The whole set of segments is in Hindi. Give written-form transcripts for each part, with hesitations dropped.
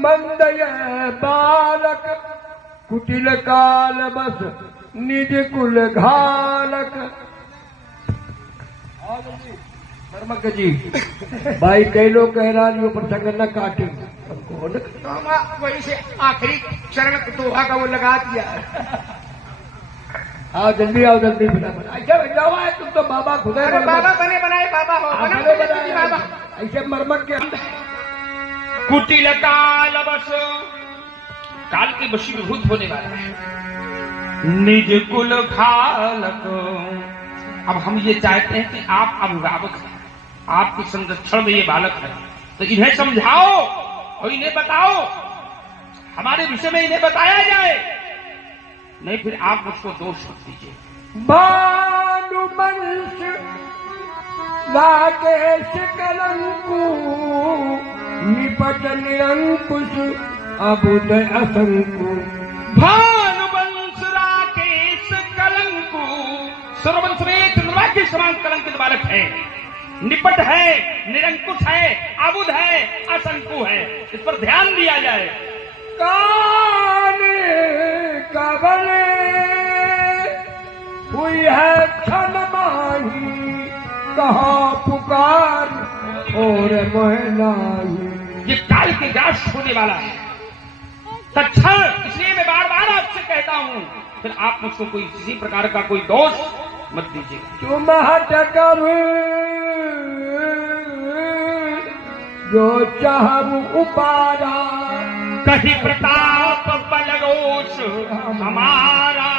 मंदय बालक कुटिल काल बस निज कुल घालक। धर्मक जी भाई कई लोग कह रहा है प्रसंग न काटे वही से आखिरी चरण दोहा का वो लगा दिया। आओ जल्दी फटाफट। ऐसा जाओ है तुम तो बाबा खुदा बाबा बने बनाए बाबा हो बाबा। ऐसे मरमक के कुटिल काल बस काल के वशीभूत होने वाला है निज कुल घालक। अब हम ये चाहते हैं कि आप अभिभावक हैं, आपके संरक्षण में ये बालक है, तो इन्हें समझाओ और इन्हें बताओ, हमारे विषय में इन्हें बताया जाए, नहीं फिर आप मुझको दोष मत दीजिए। भानुवंश राकेश कलंकु निपट निरंकुश अबुद असंकु। भानुवंश राकेश कलंकु सर्ववंश में चंद्रमा के समान कलंकित बालक है, निपट है, निरंकुश है, अबुध है, असंकु है, इस पर ध्यान दिया जाए। काने कबले हुई है क्षण माही कहा पुकार और मोहनाही। ये काल के ग्रास होने वाला है तत्क्षण, इसलिए मैं बार बार आपसे कहता हूं, फिर आप मुझको कोई किसी प्रकार का कोई दोष मत दीजिए। तुम हट कर जो चाहू उपारा कहीं प्रताप बलरोष हमारा।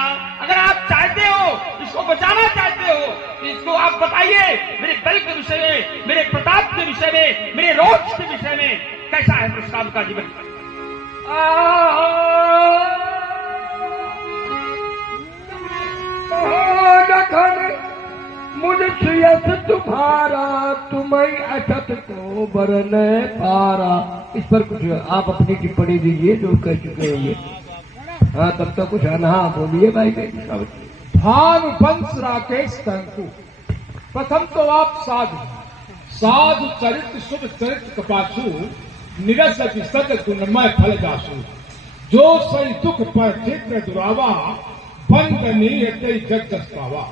अगर आप चाहते हो, इसको बचाना चाहते हो, इसको आप बताइए मेरे बल के विषय में, मेरे प्रताप के विषय में, मेरे रोष के विषय में कैसा है प्रस्ताव का जीवन। मुझ तुम्हारा तुम्हें असत को बरन पारा। इस पर कुछ आप अपनी टिप्पणी दीजिए जो कह चुके हैं ये। हाँ तब तो कुछ हाँ बोलिए भाई। भानुवंश राकेश कंकु, प्रथम तो आप साधु चरित्र शुभ चरित्र कपासु निरस सत गुणमय फल जासु। जो सही दुख पर चित्र दुरावा बंदनीय जग जस पावा।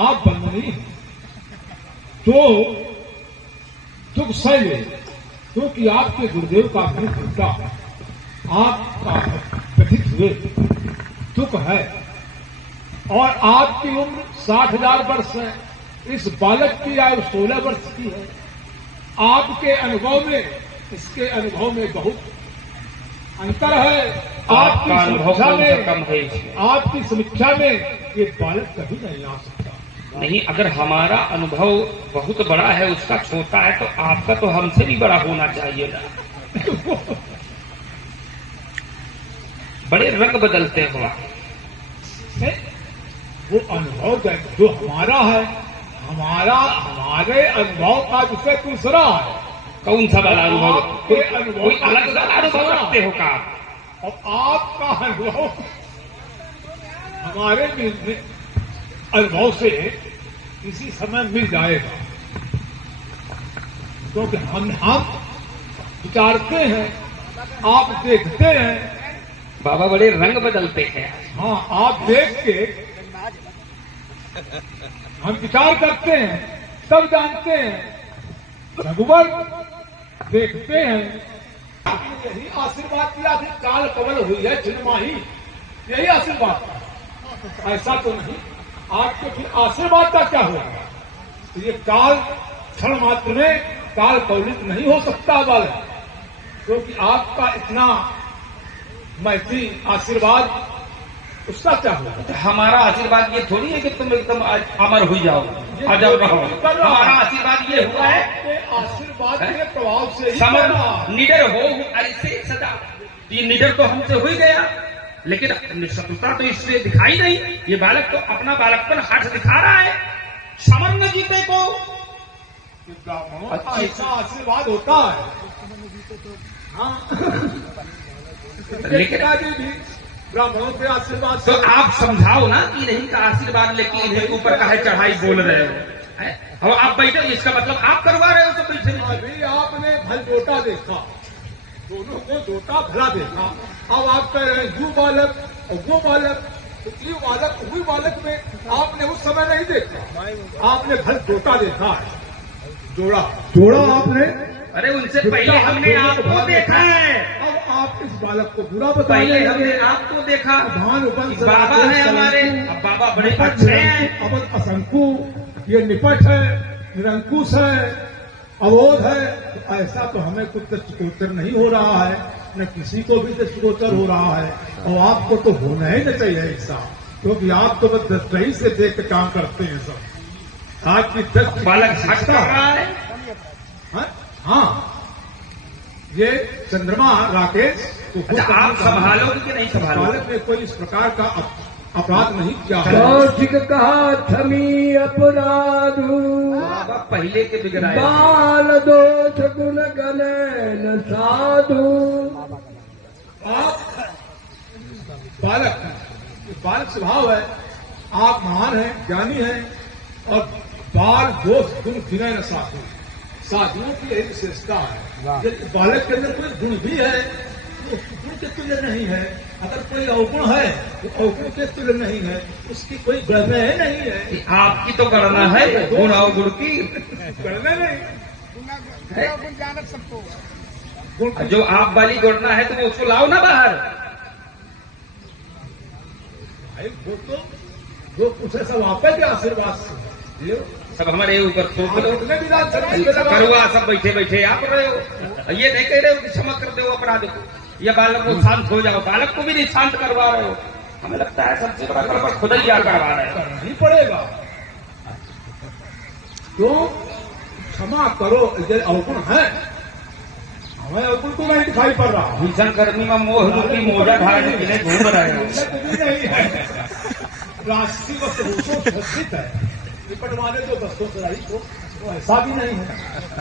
आप बंदनीय तो दुख सह ले, क्योंकि आपके गुरुदेव का मुख टूटा, आपका कथित हुए दुख है और आपकी उम्र 60,000 वर्ष है। इस बालक की आयु 16 वर्ष की है। आपके अनुभव में इसके अनुभव में बहुत अंतर है। आपकी समीक्षा में ये बालक कभी नहीं आ सकता। नहीं, अगर हमारा अनुभव बहुत बड़ा है, उसका छोटा है, तो आपका तो हमसे भी बड़ा होना चाहिए ना। बड़े रंग बदलते हो आप। वो अनुभव जो हमारा है, हमारे अनुभव का विषय दूसरा है। कौन सा वाला अनुभव? कोई अलग सा अनुभव रखते हो का? और आपका अनुभव हमारे अनुभव से किसी समय मिल जाएगा, क्योंकि हम विचारते हैं, आप देखते हैं। बाबा बड़े रंग बदलते हैं। हाँ, आप देख के हम विचार करते हैं, सब जानते हैं। भगवान देखते हैं। यही आशीर्वाद किया थी, काल कवल हुई है छिन्नमाही, यही आशीर्वाद था। ऐसा तो नहीं, आपके फिर आशीर्वाद का क्या होगा? तो ये काल क्षण मात्र में काल कवलित नहीं हो सकता बल, क्योंकि आपका इतना महती आशीर्वाद, उसका क्या होगा? हमारा आशीर्वाद ये थोड़ी है कि तुम एकदम अमर हो जाओ, अजब रहो। हमारा आशीर्वाद ये हुआ है, आशीर्वाद के प्रभाव से समर निडर हो ऐसे सदा। ये निडर तो हमसे हो ही गया, लेकिन निशब्दता तो इससे दिखाई नहीं। ये बालक तो अपना बालकपन हट दिखा रहा है। समर न जीते को ऐसा आशीर्वाद होता है। हाँ, लेकिन ब्राह्मणों के आशीर्वाद तो आप समझाओ ना कि नहीं का आशीर्वाद लेके इन्हें ऊपर का है चढ़ाई बोल रहे हो। अब आप बैठे, इसका मतलब आप करवा रहे हो तो बैठे। अभी आपने भल जोटा देखा, दोनों को जोटा भला देखा। अब आप कह रहे हैं यू बालक और वो बालक, तो ये बालक वही बालक में आपने उस समय नहीं देखा, आपने भल जोटा देखा है, जोड़ा आपने। अरे उनसे पहले हमने आपको देखा है। अब आप इस बालक को बुरा बताइए। पहले हमने आपको देखा, भानुवंश बाबा है हमारे, अब बाबा बड़े अच्छे हैं। अब असंकु, ये निपट है, निरंकुश है, अवोध है। तो ऐसा तो हमें कुछ दृष्टिगोचर नहीं हो रहा है, न किसी को भी दृष्टिगोचर हो रहा है, और आपको तो होना ही नहीं चाहिए ऐसा, क्योंकि आप तो बस दृष्टि से देख के काम करते हैं सब। आपकी दृष्टि बालक हंस रहा है। हाँ, ये चंद्रमा राकेश तो अच्छा, आप संभालोगे कि नहीं संभालोगे? बालक ने कोई इस प्रकार का अपराध नहीं किया है। कौशिक कहा क्षमी अपराधु, बाबा पहले के बिगड़ाए। बाल दोष गुण गले न साधु। आप बालक स्वभाव है, आप महान हैं, ज्ञानी हैं, और बाल दोष गुण गिने न साधु। साधुओं की यही विशेषता है। यदि बालक के अंदर कोई गुण भी है तो गुण के तुल्य नहीं है, अगर कोई अवगुण है तो अवगुण के तुल्य नहीं है, उसकी कोई गणना नहीं है। आपकी तो गणना है गुण अवगुण की, गणना नहीं गुण। जो आप वाली गणना है तो वो उसको लाओ ना बाहर। वो तो जो कुछ है सब आपके आशीर्वाद से, सब हमारे ऊपर थोप दो। विधान करुआ सब बैठे बैठे आप रहे हो। ये नहीं कह रहे हो कि क्षमा कर दो अपराध को, या बालक को शांत हो जाओ। बालक को भी नहीं शांत करवा रहे हो। हमें लगता है सबसे बड़ा गड़बड़ खुद ही करवा रहे हो। करना ही पड़ेगा। तो क्षमा करो, ये अवगुण है, हमें अवगुण को नहीं दिखाई पड़ रहा। भीषण गर्मी में मोह रूपी मोजा धारण के लिए घूम रहे हो। नहीं है, राष्ट्रीय वस्तुओं से स्थित है, निपट वाले जो वस्तुओं से रही तो ऐसा भी नहीं है।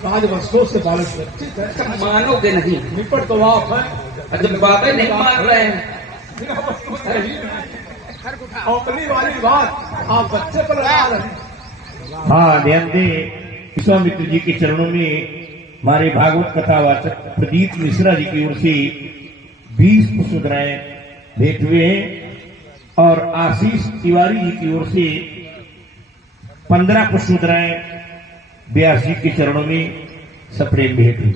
राज वस्तुओं से बालक सुरक्षित है। मानोगे नहीं, निपट तो आप है, जब बाबा नहीं मान रहे हैं। अपनी वाली बात आप बच्चे पर लगा रहे हैं। हाँ, ध्यान दे। विश्वामित्र जी के चरणों में हमारे भागवत कथावाचक प्रदीप मिश्रा जी की ओर से 20 पुष्पद्रव्य भेंट हुए हैं, और आशीष तिवारी जी की ओर से 15 पुष्पद्रव्य व्यास जी के चरणों में सप्रेम भेंट हुए।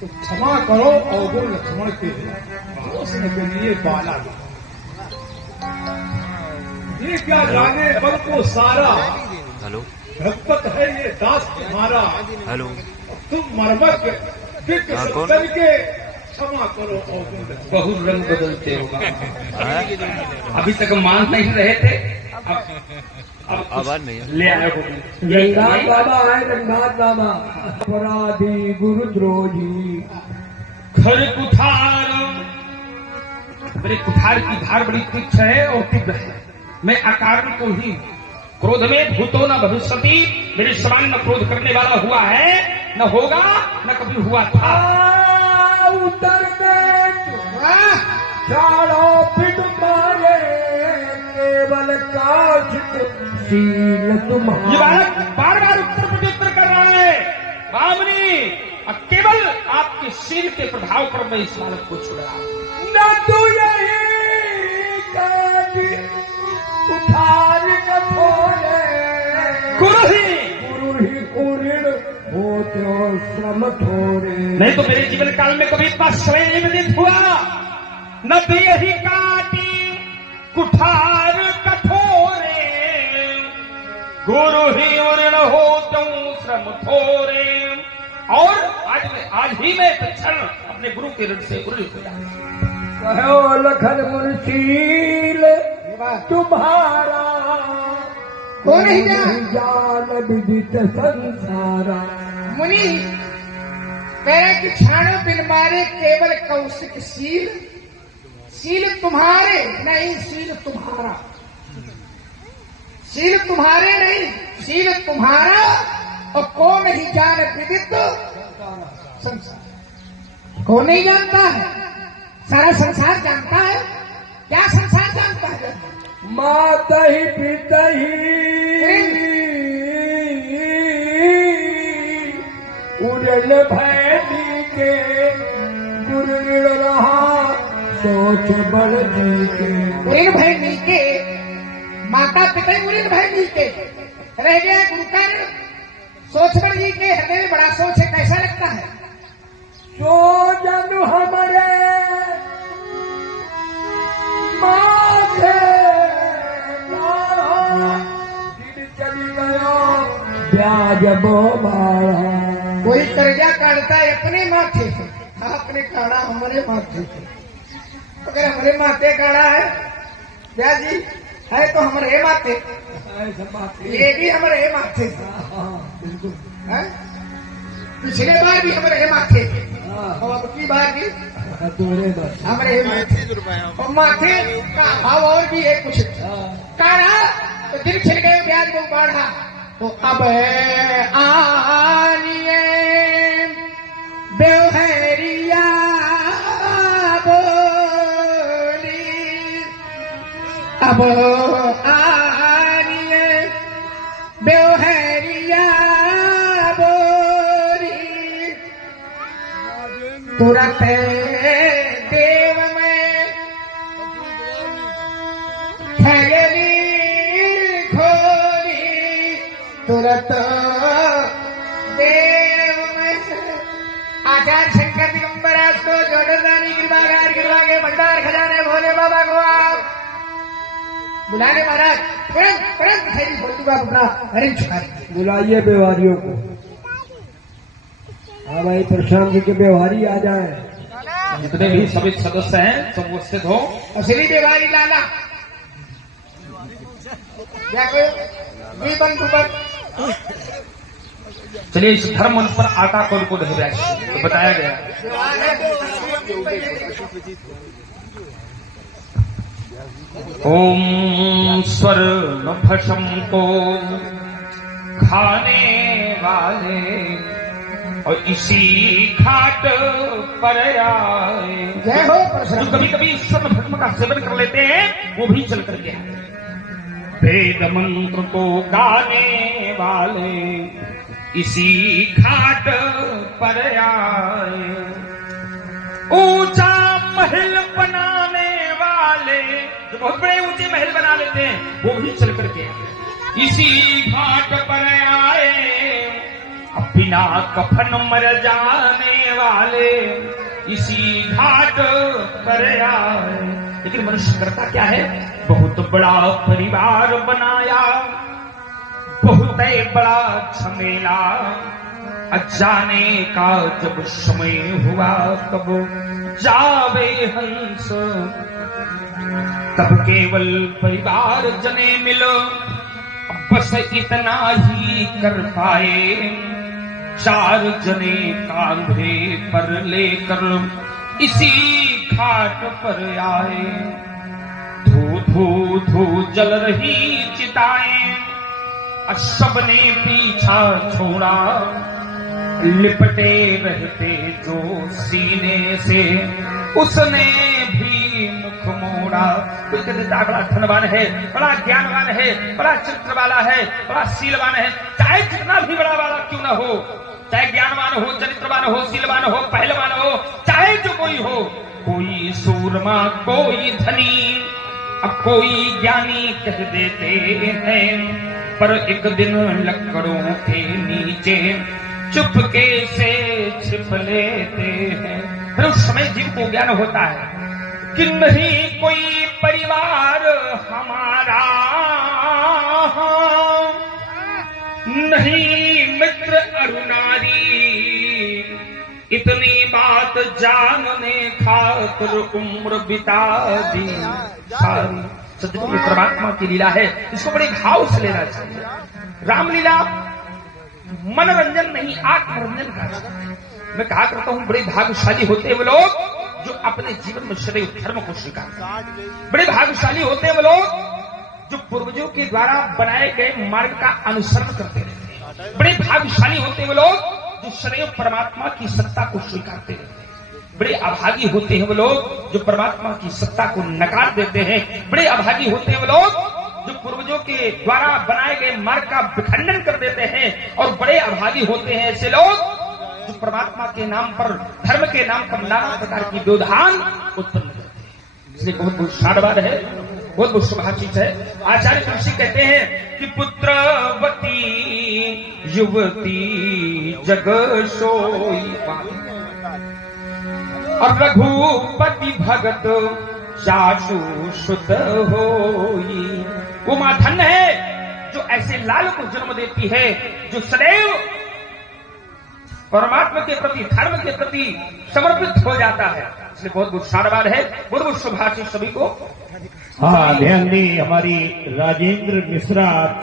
तो क्षमा करो अवगुण लक्ष्मण के दोषने के लिए बाला। ये क्या जाने बल को सारा, भगवत है ये दास तुम्हारा। हेलो, तुम मरमत दिव्य सत्तर के क्षमा करो अवगुण लक्ष्मण। बहुत रंग बदलते होगा। अभी तक मान नहीं रहे थे, अब आवाज नहीं है। ले आए हो। रंगनाथ बाबा है, रंगनाथ बाबा। अपराधी गुरुद्रोही खर कुठार, मेरे कुठार की धार बड़ी तीक्ष है और तीव्र है। मैं अकारण को ही क्रोध में भूतो न भविष्यति, मेरे समान न क्रोध करने वाला हुआ है, न होगा, न कभी हुआ था। उतर दे चारों पिट मारे, केवल काशिक शील तुम्हारा। ये बालक बार बार उत्तर प्रत्युत्तर कर रहा है। बामनी, अब केवल आपके शील के प्रभाव पर मैं इस बालक को छोड़ रहा हूं। न तू यही काटी उठार कठोरे, गुरु ही कुऋण होते श्रम थोड़े। नहीं तो मेरे जीवन काल में कभी इतना श्रेय नहीं व्यतीत हुआ। न तो यही काटी कुठार कठोरे, गुरु ही ऋण होते श्रम थोड़े। और आज ही मैं क्षण अपने गुरु के ऋण से उन्नत हो जाऊं। कहो लखन मुंशील तुम्हारा, कौन ही जान विदित संसारा। मुनि कह कि छाणो बिन मारे केवल कौशिक शील, शील तुम्हारे नहीं शील तुम्हारा, शील तुम्हारे नहीं शील तुम्हारा। और कौन ही जान विदित संसार, कौन नहीं जानता है? सारा संसार जानता है। क्या संसार जानता है? माता ही पिता ही उड़ल भैली के गुरु रहा सोच बड़ जी के। उड़िन भय नीचे माता पिता उड़िन भय नीचे रह गया गुरु का ऋण। सोचबड़ जी के हृदय में बड़ा सोच है, कैसा लगता है? सो जन हमारे माथे दिल चली गयो ब्याज बोबारा। कोई कर्जा काटता है अपने माथे से, आपने काढ़ा हमारे माथे से। अगर हमारे माथे काढ़ा है ब्याज जी है तो हमारे माथे, ये भी हमारे माथे से बिल्कुल है? पिछले बार भी हमारे माथे और अब की बार भी हमारे माथे। और माथे का भाव और भी है कुछ काढ़ा तो दिल खिल गए ब्याज को बाढ़ा। तो अब आनिए बेहरिया बोली, अब आनिए बेहरिया बोली, तुरंत देव में थैली खोली, तुरंत देव में। आचार्य शंकर दिगंबर तो जोड़दानी गिरवागार गिरवा के भंडार खजाने भोले बाबा को आप बुलाने महाराज तुरंत तुरंत थैली खोल दूंगा अपना ऋण चुका। बुलाइए व्यवहारियों को। हाँ भाई प्रशांत जी के व्यवहारी आ जाए। जितने भी सभी सदस्य हैं सब उपस्थित हो। असली व्यवहारी लाला या कोई भी बंधु पर। चलिए इस धर्म मंच पर आटा कौन को नहीं तो बताया गया। ओम स्वर्ण भस्म को खाने वाले और इसी घाट पर आए। जय हो जो परशुराम। कभी कभी स्वर्ण भस्म का सेवन कर लेते हैं वो भी चल करके आए। वेद मंत्र को गाने वाले इसी घाट पर आए। ऊंचा महल बनाने वाले जो बहुत बड़े ऊंचे महल बना लेते हैं वो भी चल करके आए। इसी घाट पर आए। अब बिना कफन मर जाने वाले इसी घाट पर आए। लेकिन मनुष्य करता क्या है? बहुत बड़ा परिवार बनाया, बहुत बड़ा झमेला। अजाने का जब समय हुआ तब जावे हंस, तब केवल परिवार जने मिलो। बस इतना ही कर पाए, 4 जने कांधे पर लेकर इसी घाट पर आए। धू धू धू जल रही चिताएं, सबने पीछा छोड़ा। लिपटे रहते जो सीने से उसने भी मुख मोड़ा। कोई कहता बड़ा धनवान है, बड़ा ज्ञानवान है, बड़ा चरित्र वाला है, बड़ा सीलवान है। चाहे कितना भी बड़ा वाला क्यों ना हो, चाहे ज्ञानवान हो, चरित्रवान हो, सीलवान हो, पहलवान हो, चाहे जो कोई हो, कोई सूरमा, कोई धनी, अब कोई ज्ञानी कह देते हैं। पर एक दिन लकड़ों के नीचे चुपके से छिप लेते हैं। फिर उस समय जीव को ज्ञान होता है कि नहीं कोई परिवार हमारा, नहीं मित्र अरुणारी। इतनी बात जानने खातिर उम्र बिता दी सारी। सचमुच ये परमात्मा की लीला है, इसको बड़े भाव से लेना चाहिए। रामलीला मनोरंजन नहीं, आत्मरंजन का। मैं कहा करता हूं बड़े भाग्यशाली होते हैं वो लोग जो अपने जीवन में सदैव धर्म को स्वीकारते। बड़े भाग्यशाली होते हैं वो लोग जो पूर्वजों के द्वारा बनाए गए मार्ग का अनुसरण करते रहते हैं। बड़े भाग्यशाली होते हैं वो लोग जो सदैव परमात्मा की सत्ता को स्वीकारते रहते हैं। बड़े अभागी होते हैं वो लोग जो परमात्मा की सत्ता को नकार देते हैं। बड़े अभागी होते हैं वो लोग जो पूर्वजों के द्वारा बनाए गए मार्ग का विखंडन कर देते हैं। और बड़े अभागी होते हैं ऐसे लोग उस परमात्मा के नाम पर, धर्म के नाम पर नाना प्रकार की व्यवधान उत्पन्न करते हैं। इसलिए बहुत बहुत साधुवाद है, बहुत बहुत शुभाशीष है। आचार्य ऋषि कहते हैं कि पुत्रवती युवती जग सोई और रघुपति भगत जासु सुत होई। वो मां धन्य है जो ऐसे लाल को जन्म देती है, जो सदैव परमात्मा के प्रति, धर्म के प्रति समर्पित हो जाता है। इसलिए बहुत बहुत साधुवाद है, बहुत बहुत शुभाशीष सभी को। हाँ, ध्यान दी। हमारी राजेंद्र मिश्रा